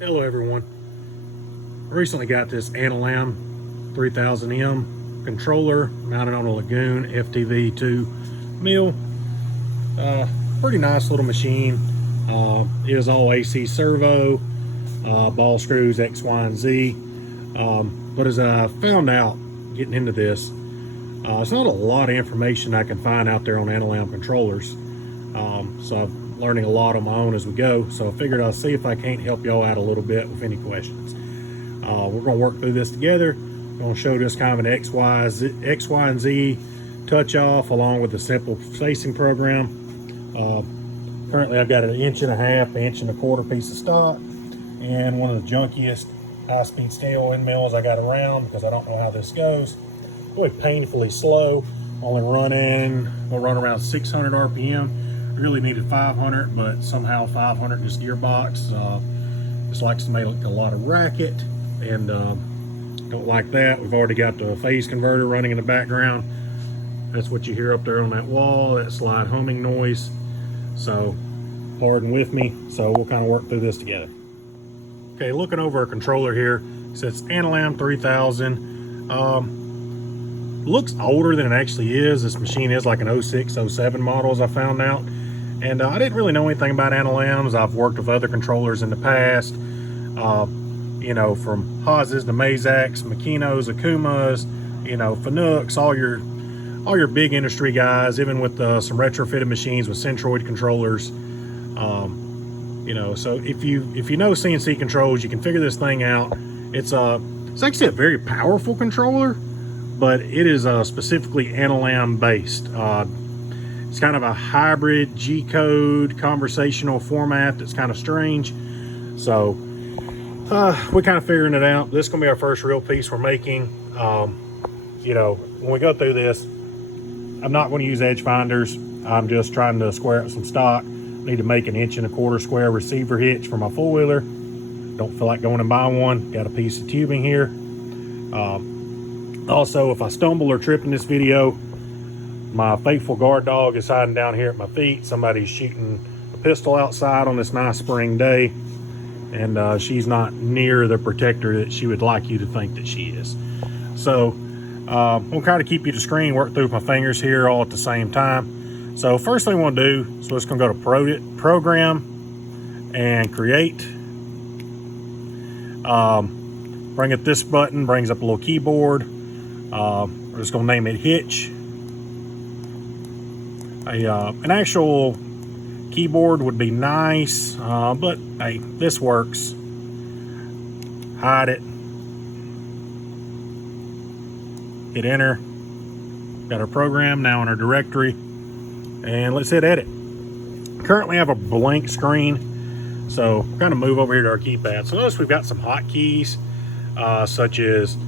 Hello everyone. I recently got this Anilam 3000M controller mounted on a Lagoon FTV2 mill. Pretty nice little machine. It is all AC servo, ball screws X, Y, and Z. But as I found out getting into this, it's not a lot of information I can find out there on Anilam controllers. So I'm learning a lot on my own as we go. So I figured I'll see if I can't help y'all out a little bit with any questions. We're going to work through this together. I'm going to show this kind of an X, Y, and Z touch off along with the simple facing program. Currently I've got an 1.5 inch, 1.25 piece of stock and one of the junkiest high-speed steel windmills I got around because I don't know how this goes. Really painfully slow. Only we'll run around 600 RPM. Really needed 500, but somehow 500 in this gearbox just likes to make a lot of racket, and don't like that. We've already got the phase converter running in the background. That's what you hear up there on that wall, that slide humming noise. So pardon with me. So we'll kind of work through this together. Okay, looking over our controller here, it says Anilam 3000. Looks older than it actually is. This machine is like an 06, 07 model, as I found out. And I didn't really know anything about Anilams. I've worked with other controllers in the past, you know, from Haas's to Mazaks, Makinos, Akumas, you know, Fanucs, all your big industry guys, even with some retrofitted machines with Centroid controllers. You know, so if you know CNC controls, you can figure this thing out. It's actually a very powerful controller, but it is specifically Anilam based. It's kind of a hybrid G-code conversational format that's kind of strange. So we're kind of figuring it out. This is going to be our first real piece we're making. You know, when we go through this, I'm not going to use edge finders. I'm just trying to square up some stock. Need to make an 1.25 inch square receiver hitch for my four-wheeler. Don't feel like going and buying one. Got a piece of tubing here. Also, if I stumble or trip in this video, my faithful guard dog is hiding down here at my feet. Somebody's shooting a pistol outside on this nice spring day, and she's not near the protector that she would like you to think that she is. So we'll kind of keep you to screen, work through with my fingers here all at the same time. So first thing I want to do, so let's going to go to program and create. Bring up this button, brings up a little keyboard. We're just going to name it hitch. An actual keyboard would be nice, but hey, this works. Hide it. Hit enter. Got our program now in our directory, and let's hit edit. Currently I have a blank screen, so we're going to move over here to our keypad. So notice we've got some hotkeys, such as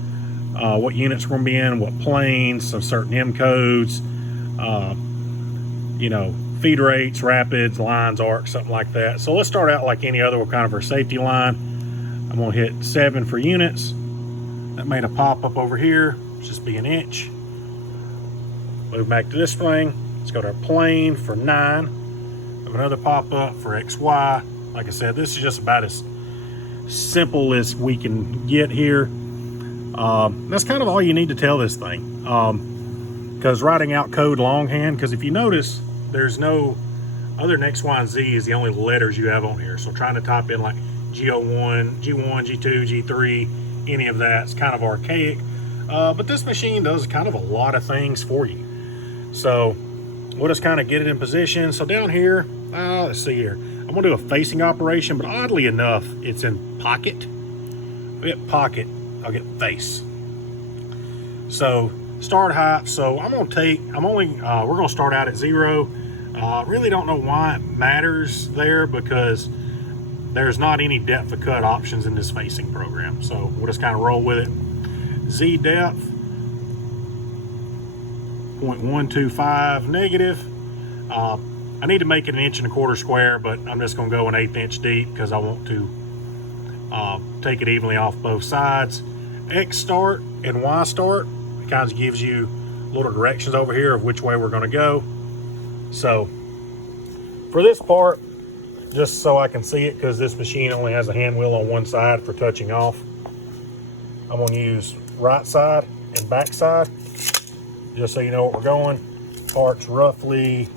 what units we're going to be in, what planes, some certain M codes, you know, feed rates, rapids, lines, arcs, something like that. So let's start out like any other kind of our safety line. I'm going to hit 7 for units. That made a pop up over here. Let's just be an inch. Move back to this thing. Let's go to our plane for 9. Have another pop up for XY. Like I said, this is just about as simple as we can get here. That's kind of all you need to tell this thing. Because writing out code longhand, because if you notice, there's no other than X, Y, and Z is the only letters you have on here. So trying to type in like G01, G1, G2, G3, any of that's kind of archaic. But this machine does kind of a lot of things for you. So we'll just kind of get it in position. So down here, let's see here. I'm gonna do a facing operation, but oddly enough, it's in pocket. I get pocket, I'll get face. So start height. So we're gonna start out at 0. Really don't know why it matters there, because there's not any depth of cut options in this facing program. So we'll just kind of roll with it. Z depth, 0.125 negative. I need to make it an 1.25 inch square, but I'm just gonna go an 1/8 inch deep because I want to take it evenly off both sides. X start and Y start, it kind of gives you little directions over here of which way we're gonna go. So for this part, just so I can see it, because this machine only has a hand wheel on one side for touching off. I'm going to use right side and back side, just so you know what we're going. Parts roughly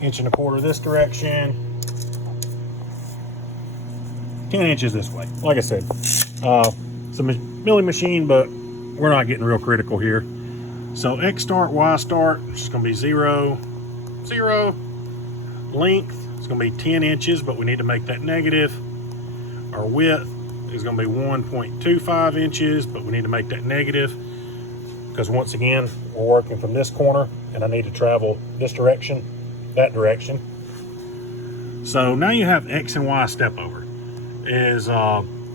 1.25 inches this direction, 10 inches this way. Like I said, it's a milling machine, but we're not getting real critical here. So X start, Y start, it's going to be 0, 0. Length is going to be 10 inches, but we need to make that negative. Our width is going to be 1.25 inches, but we need to make that negative, because once again, we're working from this corner and I need to travel this direction, that direction. So now you have X and Y step over. Is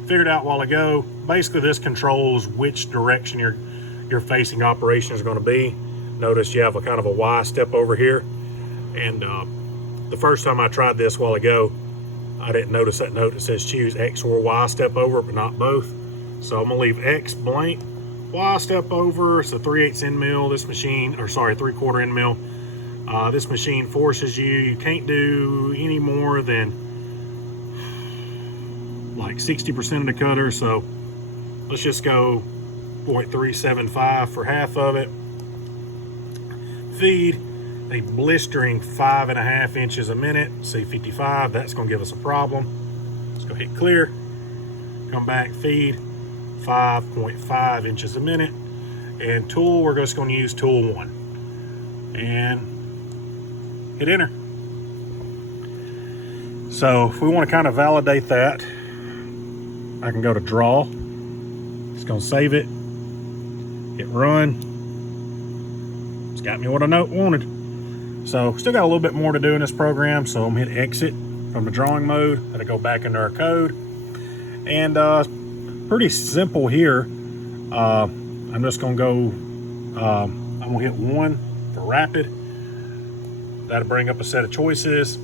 figured out a while ago. Basically, this controls which direction your facing operation is going to be. Notice you have a kind of a Y step over here, and the first time I tried this a while ago, I didn't notice that note that says choose X or Y step over, but not both. So I'm gonna leave X blank, Y step over. It's a 3/8 end mill. This machine, or sorry, 3/4 end mill. This machine forces you can't do any more than like 60% of the cutter. So let's just go 0.375 for half of it. Feed a blistering 5.5 inches a minute, C55. That's going to give us a problem. Let's go hit clear, come back, feed 5.5 inches a minute, and tool, we're just going to use tool 1 and hit enter. So if we want to kind of validate that, I can go to draw. It's going to save it, hit run. It's got me what I wanted. So still got a little bit more to do in this program, so I'm gonna hit exit from the drawing mode and I go back into our code. And pretty simple here. I'm just gonna go, I'm gonna hit 1 for rapid. That'll bring up a set of choices.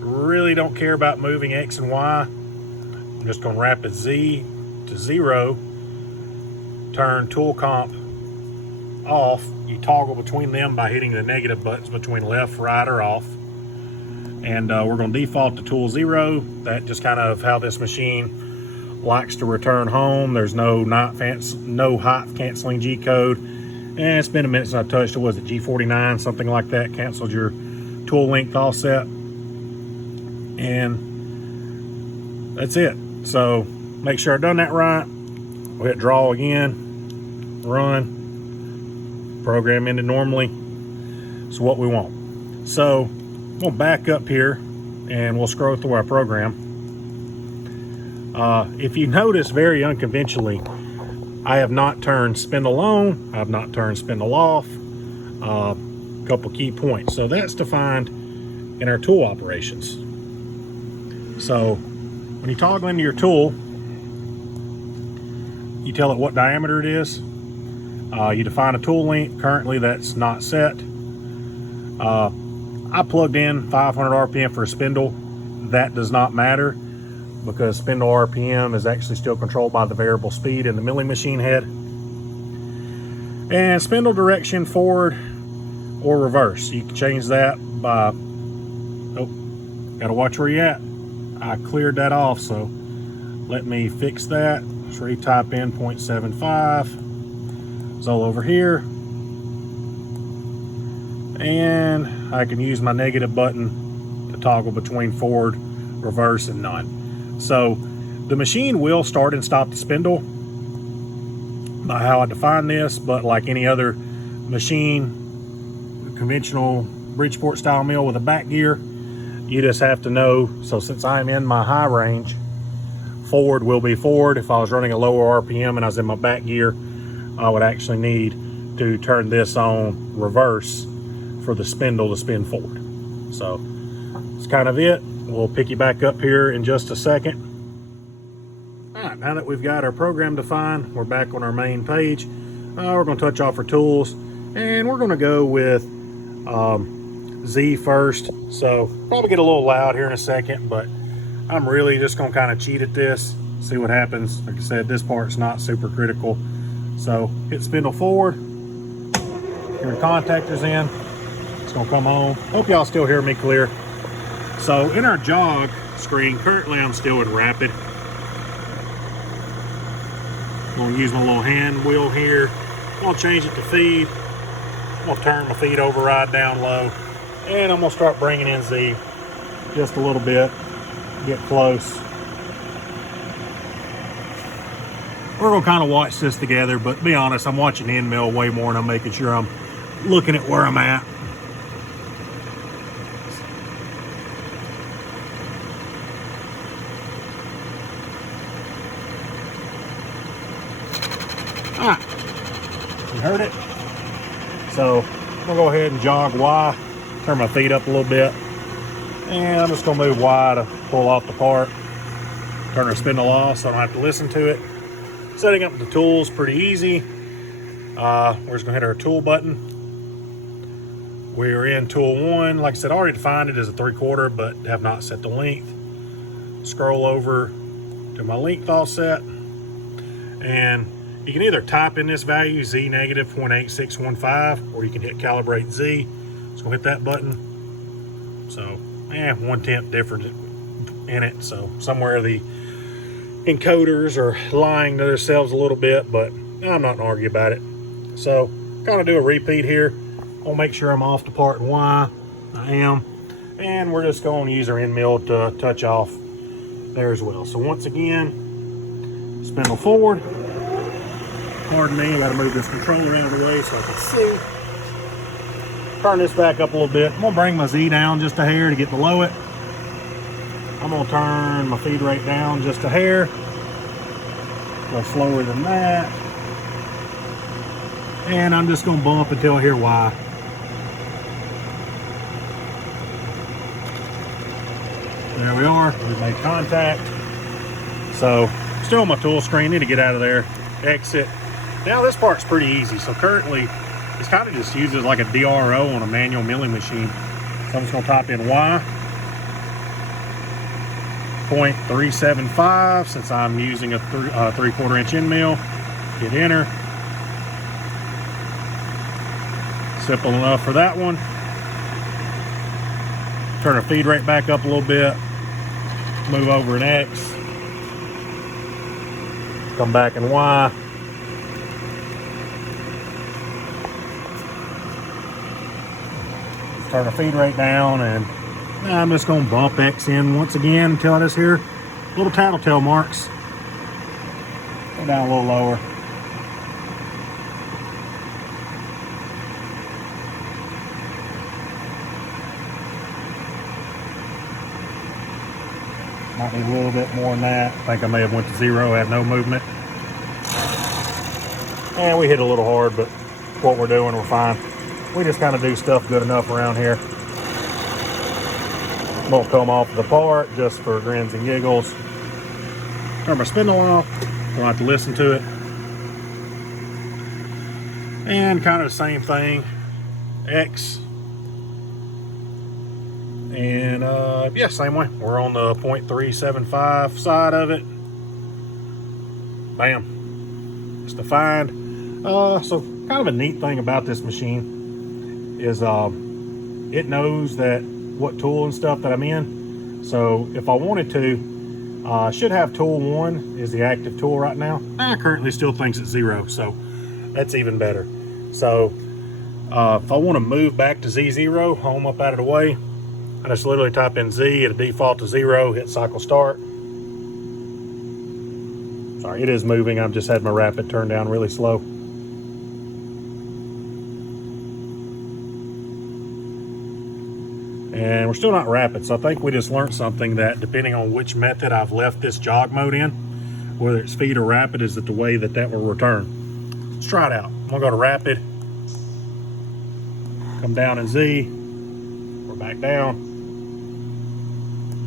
Really don't care about moving X and Y. I'm just gonna rapid Z to 0, turn tool comp off. You toggle between them by hitting the negative buttons between left, right, or off. And we're going to default to tool 0. That just kind of how this machine likes to return home. There's no height canceling G code. And it's been a minute since I touched it. Was it G49, something like that? Canceled your tool length offset. And that's it. So make sure I've done that right. We'll hit draw again, run. Program ended normally. It's what we want. So we'll back up here and we'll scroll through our program. If you notice, very unconventionally, I have not turned spindle on, I have not turned spindle off. A couple key points. So that's defined in our tool operations. So when you toggle into your tool, you tell it what diameter it is. You define a tool length. Currently that's not set. I plugged in 500 RPM for a spindle. That does not matter, because spindle RPM is actually still controlled by the variable speed in the milling machine head. And spindle direction, forward or reverse. You can change that by, oh, gotta watch where you're at. I cleared that off, so let me fix that. Let's retype in 0.75. It's all over here. And I can use my negative button to toggle between forward, reverse, and none. So the machine will start and stop the spindle by how I define this, but like any other machine, conventional Bridgeport style mill with a back gear, you just have to know. So since I'm in my high range, forward will be forward. If I was running a lower RPM and I was in my back gear, I would actually need to turn this on reverse for the spindle to spin forward. So that's kind of it. We'll pick you back up here in just a second. All right, now that we've got our program defined, we're back on our main page. We're going to touch off our tools, and we're going to go with Z first. So probably get a little loud here in a second, but I'm really just going to kind of cheat at this, see what happens. Like I said, this part's not super critical. So hit spindle forward, your contactors in, it's gonna come on. Hope y'all still hear me clear. So in our jog screen, currently I'm still in rapid. I'm gonna use my little hand wheel here. I'm gonna change it to feed. I'm gonna turn my feed override down low, and I'm gonna start bringing in Z just a little bit, get close. We're gonna kind of watch this together, but to be honest, I'm watching the end mill way more and I'm making sure I'm looking at where I'm at. Ah, you heard it? So I'm gonna go ahead and jog Y, turn my feet up a little bit, and I'm just gonna move Y to pull off the part, turn the spindle off so I don't have to listen to it. Setting up the tools pretty easy. We're just gonna hit our tool button. We're in tool 1. Like I said, I already defined it as a 3/4, but have not set the length. Scroll over to my length offset, and you can either type in this value, Z negative 0.8615, or you can hit calibrate Z. Just gonna hit that button. So, 1/10 difference in it. So somewhere the encoders are lying to themselves a little bit, but I'm not gonna argue about it. So kind of do a repeat here. I'll make sure I'm off the part Y. I am. And we're just going to use our end mill to touch off there as well. So once again, spindle forward. Pardon me, I gotta move this controller out of the way so I can see. Turn this back up a little bit. I'm gonna bring my Z down just a hair to get below it. I'm gonna turn my feed rate down just a hair. Go slower than that. And I'm just gonna bump until I hear Y. There we are, we made contact. So, still on my tool screen, need to get out of there, exit. Now this part's pretty easy. So currently, it's kind of just used as like a DRO on a manual milling machine. So I'm just gonna type in Y. 0.375 since I'm using a 3/4 inch end mill. Hit enter. Simple enough for that one. Turn our feed rate back up a little bit. Move over an X. Come back in Y. Turn our feed rate down, and I'm just going to bump X in once again until I just hear little tattletale marks. Go down a little lower. Might need a little bit more than that. I think I may have went to 0, had no movement. And we hit a little hard, but what we're doing, we're fine. We just kind of do stuff good enough around here. Won't come off the part just for grins and giggles. Turn my spindle off. Don't have to listen to it. And kind of the same thing. X. And yeah, same way. We're on the 0.375 side of it. Bam. It's defined. So kind of a neat thing about this machine is it knows that what tool and stuff that I'm in. So if I wanted to, I should have tool 1 is the active tool right now. I currently still thinks it's 0, so that's even better. So if I want to move back to Z0, home up out of the way, I just literally type in Z, it'll default to 0, hit cycle start. Sorry, it is moving. I've just had my rapid turn down really slow. And we're still not rapid, so I think we just learned something that depending on which method I've left this jog mode in, whether it's feed or rapid, is that the way that that will return. Let's try it out. I'm gonna go to rapid, come down in Z, we're back down,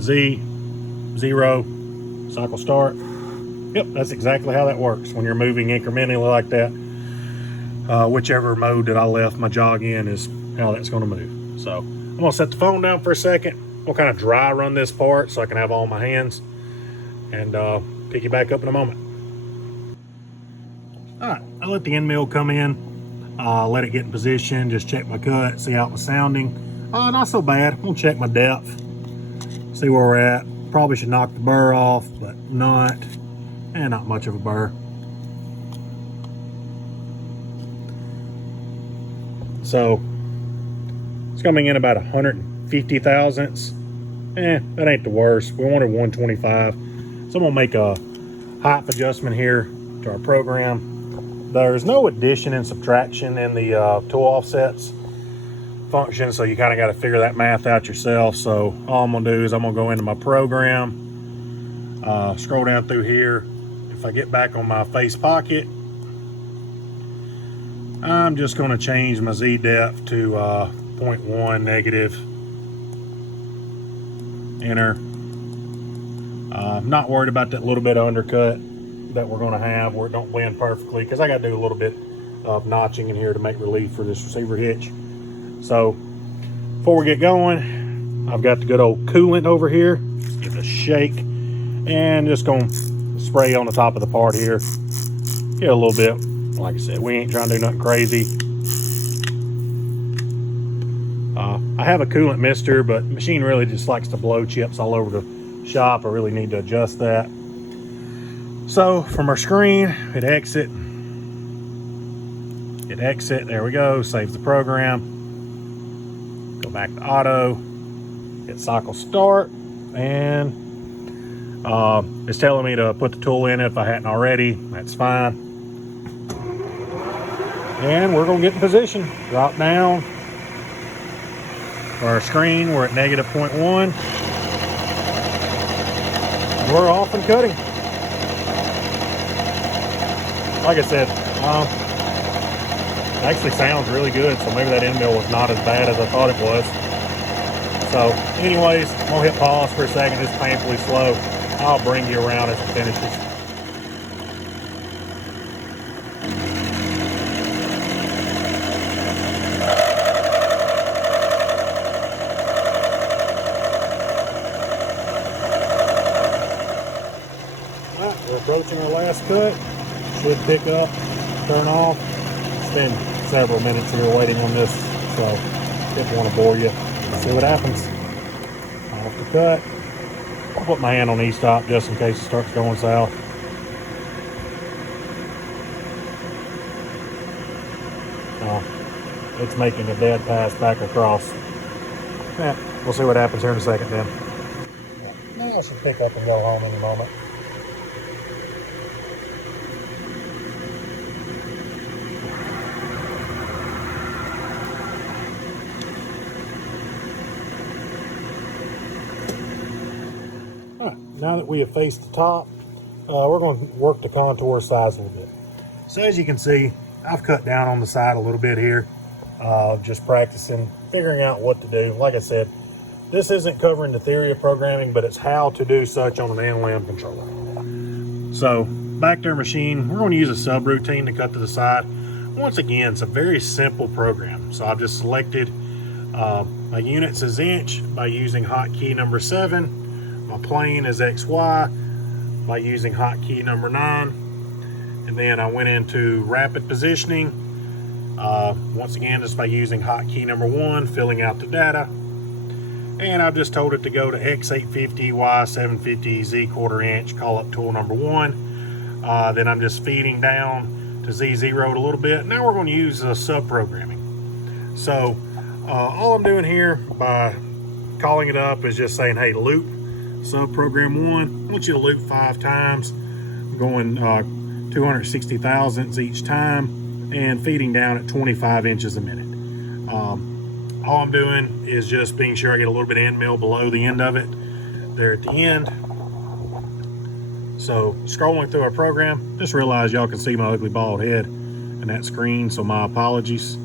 Z, 0, cycle start. Yep, that's exactly how that works when you're moving incrementally like that. Whichever mode that I left my jog in is how that's gonna move. So I'm gonna set the phone down for a second. We'll kind of dry run this part so I can have all my hands, and pick you back up in a moment. All right, I let the end mill come in, let it get in position, just check my cut, see how it was sounding. Not so bad. I'm gonna check my depth. See where we're at. Probably should knock the burr off, but not, and not much of a burr. So it's coming in about 150 thousandths. That ain't the worst. We wanted 125. So I'm gonna make a height adjustment here to our program. There's no addition and subtraction in the tool offsets function, so you kind of got to figure that math out yourself. So all I'm gonna do is I'm gonna go into my program, scroll down through here. If I get back on my face pocket, I'm just going to change my Z depth to 0.1 negative. Enter. I'm not worried about that little bit of undercut that we're going to have where it don't blend perfectly, because I got to do a little bit of notching in here to make relief for this receiver hitch. So before we get going, I've got the good old coolant over here. Let's give it a shake, and just going to spray on the top of the part here. Get a little bit. Like I said, we ain't trying to do nothing crazy. I have a coolant mister, but the machine really just likes to blow chips all over the shop. I really need to adjust that. So from our screen, hit exit. Hit exit, there we go, saves the program. Go back to auto, hit cycle start, and it's telling me to put the tool in if I hadn't already. That's fine. And we're gonna get in position. Drop down. For our screen, we're at negative 0.1. We're off and cutting. Like I said, it actually sounds really good, so maybe that end mill was not as bad as I thought it was. So anyways, I'm gonna hit pause for a second, just painfully slow. I'll bring you around as it finishes. We're approaching our last cut. Should pick up, turn off. Spend several minutes here waiting on this, so didn't want to bore you. See what happens. Off the cut. I'll put my hand on E-stop just in case it starts going south. It's making a dead pass back across. Yeah, we'll see what happens here in a second then. Now I should pick up and go home in a moment. Now that we have faced the top, we're going to work the contour size a little bit. So as you can see, I've cut down on the side a little bit here, just practicing, figuring out what to do. Like I said, this isn't covering the theory of programming, but it's how to do such on an Anilam controller. So back to our machine, we're going to use a subroutine to cut to the side. Once again, it's a very simple program. So I've just selected my units as inch by using hotkey number 7. My plane is XY by using hotkey number 9. And then I went into rapid positioning. Once again, just by using hotkey number 1, filling out the data. And I've just told it to go to X850, Y750, Z quarter inch, call up tool number 1. Then I'm just feeding down to Z0 a little bit. Now we're going to use sub-programming. So all I'm doing here by calling it up is just saying, hey, loop sub-program 1. I want you to loop 5 times, going 260 thousandths each time, and feeding down at 25 inches a minute. All I'm doing is just being sure I get a little bit of end mill below the end of it there at the end. So scrolling through our program, just realized y'all can see my ugly bald head in that screen, so my apologies.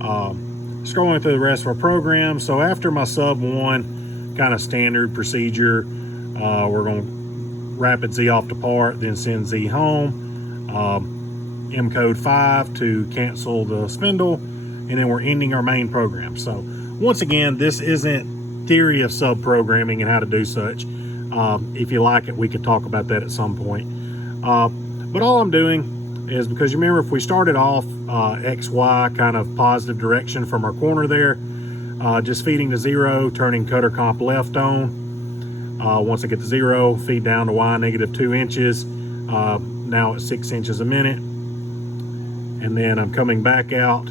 Scrolling through the rest of our program, so after my sub 1 kind of standard procedure, we're going to rapid Z off the part, then send Z home, M code 5 to cancel the spindle, and then we're ending our main program. So once again, this isn't theory of sub-programming and how to do such. If you like it, we could talk about that at some point. But all I'm doing is, because you remember if we started off XY kind of positive direction from our corner there, just feeding to 0, turning cutter comp left on, Once I get to 0, feed down to Y -2 inches. Now at 6 inches a minute. And then I'm coming back out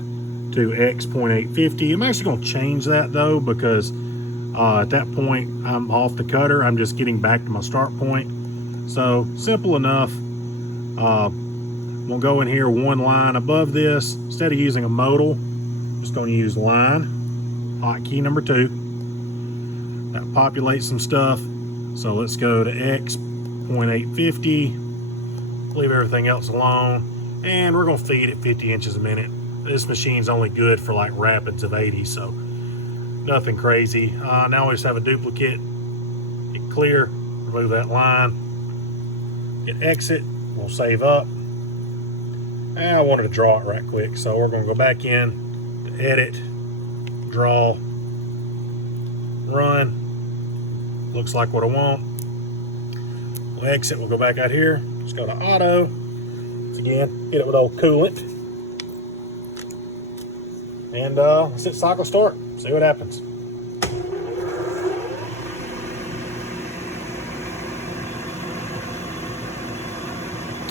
to X 0.850. I'm actually going to change that though, because at that point I'm off the cutter. I'm just getting back to my start point. So simple enough. We'll go in here one line above this. Instead of using a modal, just going to use line, hotkey number 2. That populates some stuff. So let's go to X 0.850. Leave everything else alone. And we're going to feed at 50 inches a minute. This machine's only good for like rapids of 80, so nothing crazy. Now we just have a duplicate. Hit clear, remove that line. Hit exit, we'll save up. And I wanted to draw it right quick, so we're going to go back in to edit, draw, run. Looks like what I want. We'll exit, we'll go back out here. Just go to auto. Once again, hit it with old coolant. And let's hit cycle start, see what happens.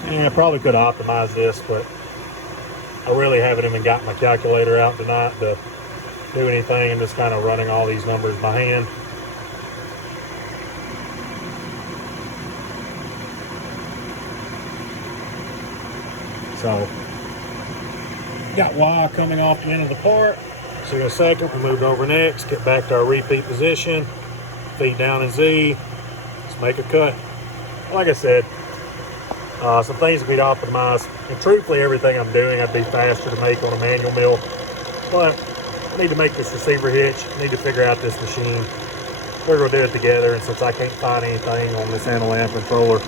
And I probably could have optimized this, but I really haven't even got my calculator out tonight to do anything. I'm just kind of running all these numbers by hand. So, got Y coming off the end of the part. So in a second, we moved over next, get back to our repeat position, feed down in Z, let's make a cut. Like I said, some things we need to optimize. And truthfully, everything I'm doing, I'd be faster to make on a manual mill. But I need to make this receiver hitch, I need to figure out this machine. We're gonna do it together, and since I can't find anything on this Anilam controller,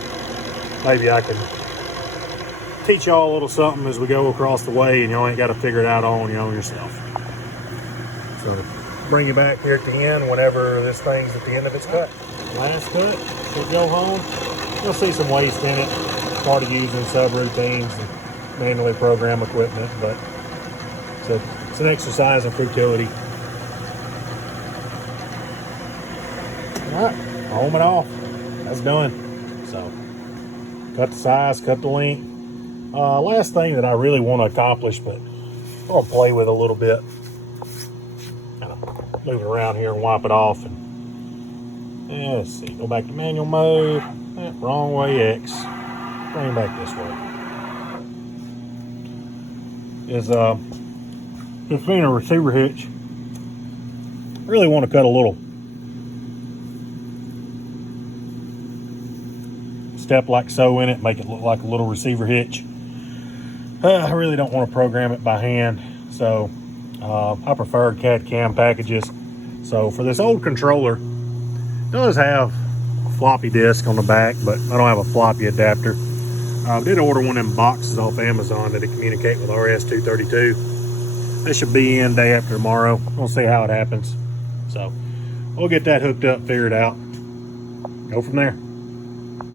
maybe I can teach y'all a little something as we go across the way, and y'all ain't got to figure it out on your own yourself. So bring you back here at the end whenever this thing's at the end of its cut. Last cut, we'll go home. You'll see some waste in it. Started using subroutines and manually program equipment, but it's an exercise in futility. All right, home and off. That's done. So cut the size, cut the length. Last thing that I really want to accomplish, but I'm going to play with a little bit. Kind of move it around here and wipe it off. And let's see, go back to manual mode. Wrong way, X. Bring it back this way. Is this being a receiver hitch, I really want to cut a little step like so in it, make it look like a little receiver hitch. I really don't want to program it by hand, so I prefer CAD/CAM packages. So for this old controller, it does have a floppy disk on the back, but I don't have a floppy adapter. I did order one of them boxes off Amazon that communicate with RS-232. They should be in day after tomorrow. We'll see how it happens. So we'll get that hooked up, figured out, go from there.